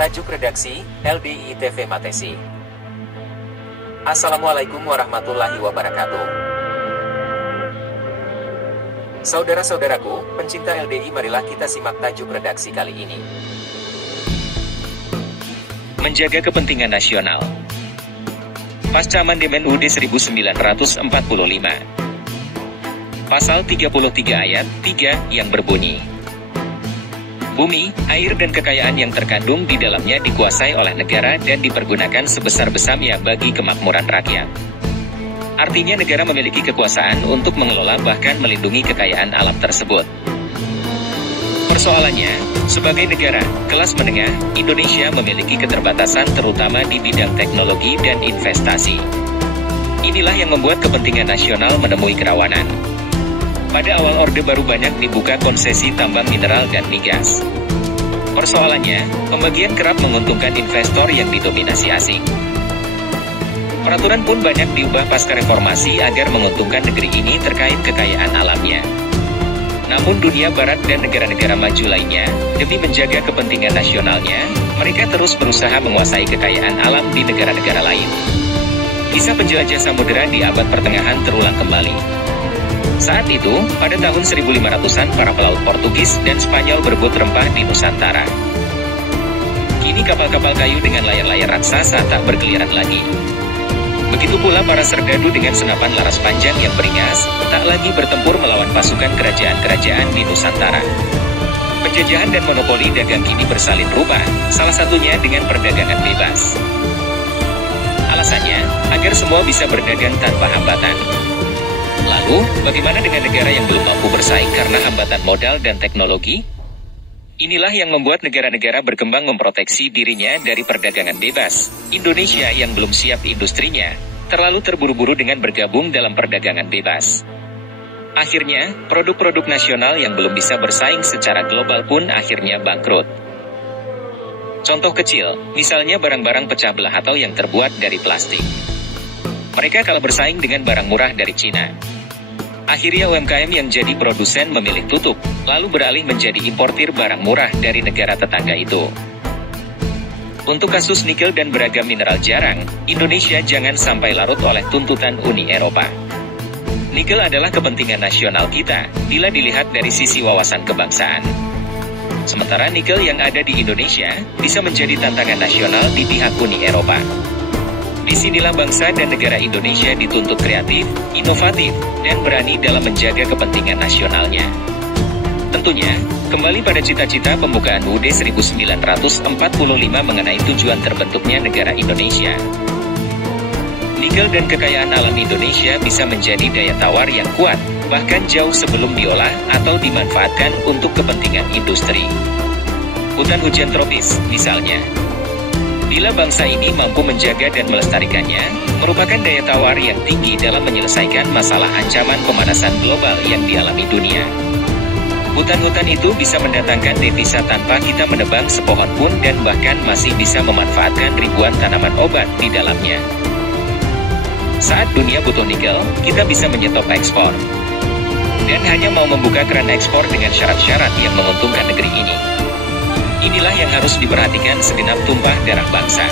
Tajuk redaksi, LDI TV Matesi. Assalamualaikum warahmatullahi wabarakatuh. Saudara-saudaraku, pencinta LDI, marilah kita simak tajuk redaksi kali ini. Menjaga kepentingan nasional. Pasca Amandemen UUD 1945. Pasal 33 ayat 3 yang berbunyi, bumi, air dan kekayaan yang terkandung di dalamnya dikuasai oleh negara dan dipergunakan sebesar-besarnya bagi kemakmuran rakyat. Artinya negara memiliki kekuasaan untuk mengelola bahkan melindungi kekayaan alam tersebut. Persoalannya, sebagai negara kelas menengah, Indonesia memiliki keterbatasan terutama di bidang teknologi dan investasi. Inilah yang membuat kepentingan nasional menemui kerawanan. Pada awal Orde Baru banyak dibuka konsesi tambang mineral dan migas. Persoalannya, pembagian kerap menguntungkan investor yang didominasi asing. Peraturan pun banyak diubah pasca reformasi agar menguntungkan negeri ini terkait kekayaan alamnya. Namun dunia barat dan negara-negara maju lainnya, demi menjaga kepentingan nasionalnya, mereka terus berusaha menguasai kekayaan alam di negara-negara lain. Kisah penjelajah samudera di abad pertengahan terulang kembali. Saat itu, pada tahun 1500-an para pelaut Portugis dan Spanyol berebut rempah di Nusantara. Kini kapal-kapal kayu dengan layar-layar raksasa tak berkeliaran lagi. Begitu pula para serdadu dengan senapan laras panjang yang beringas, tak lagi bertempur melawan pasukan kerajaan-kerajaan di Nusantara. Penjajahan dan monopoli dagang kini bersalin rupa, salah satunya dengan perdagangan bebas. Alasannya, agar semua bisa berdagang tanpa hambatan. Lalu, bagaimana dengan negara yang belum mampu bersaing karena hambatan modal dan teknologi? Inilah yang membuat negara-negara berkembang memproteksi dirinya dari perdagangan bebas. Indonesia yang belum siap industrinya, terlalu terburu-buru dengan bergabung dalam perdagangan bebas. Akhirnya, produk-produk nasional yang belum bisa bersaing secara global pun akhirnya bangkrut. Contoh kecil, misalnya barang-barang pecah belah atau yang terbuat dari plastik. Mereka kalah bersaing dengan barang murah dari Cina. Akhirnya UMKM yang jadi produsen memilih tutup, lalu beralih menjadi importir barang murah dari negara tetangga itu. Untuk kasus nikel dan beragam mineral jarang, Indonesia jangan sampai larut oleh tuntutan Uni Eropa. Nikel adalah kepentingan nasional kita, bila dilihat dari sisi wawasan kebangsaan. Sementara nikel yang ada di Indonesia, bisa menjadi tantangan nasional di pihak Uni Eropa. Disinilah bangsa dan negara Indonesia dituntut kreatif, inovatif, dan berani dalam menjaga kepentingan nasionalnya. Tentunya, kembali pada cita-cita pembukaan UUD 1945 mengenai tujuan terbentuknya negara Indonesia. Nikel dan kekayaan alam Indonesia bisa menjadi daya tawar yang kuat, bahkan jauh sebelum diolah atau dimanfaatkan untuk kepentingan industri. Hutan hujan tropis, misalnya. Bila bangsa ini mampu menjaga dan melestarikannya, merupakan daya tawar yang tinggi dalam menyelesaikan masalah ancaman pemanasan global yang dialami dunia. Hutan-hutan itu bisa mendatangkan devisa tanpa kita menebang sepohon pun dan bahkan masih bisa memanfaatkan ribuan tanaman obat di dalamnya. Saat dunia butuh nikel, kita bisa menyetop ekspor. Dan hanya mau membuka keran ekspor dengan syarat-syarat yang menguntungkan negeri ini. Inilah yang harus diperhatikan segenap tumpah darah bangsa.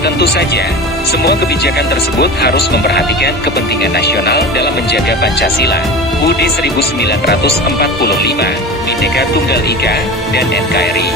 Tentu saja, semua kebijakan tersebut harus memperhatikan kepentingan nasional dalam menjaga Pancasila, UUD 1945, Bhinneka Tunggal Ika, dan NKRI.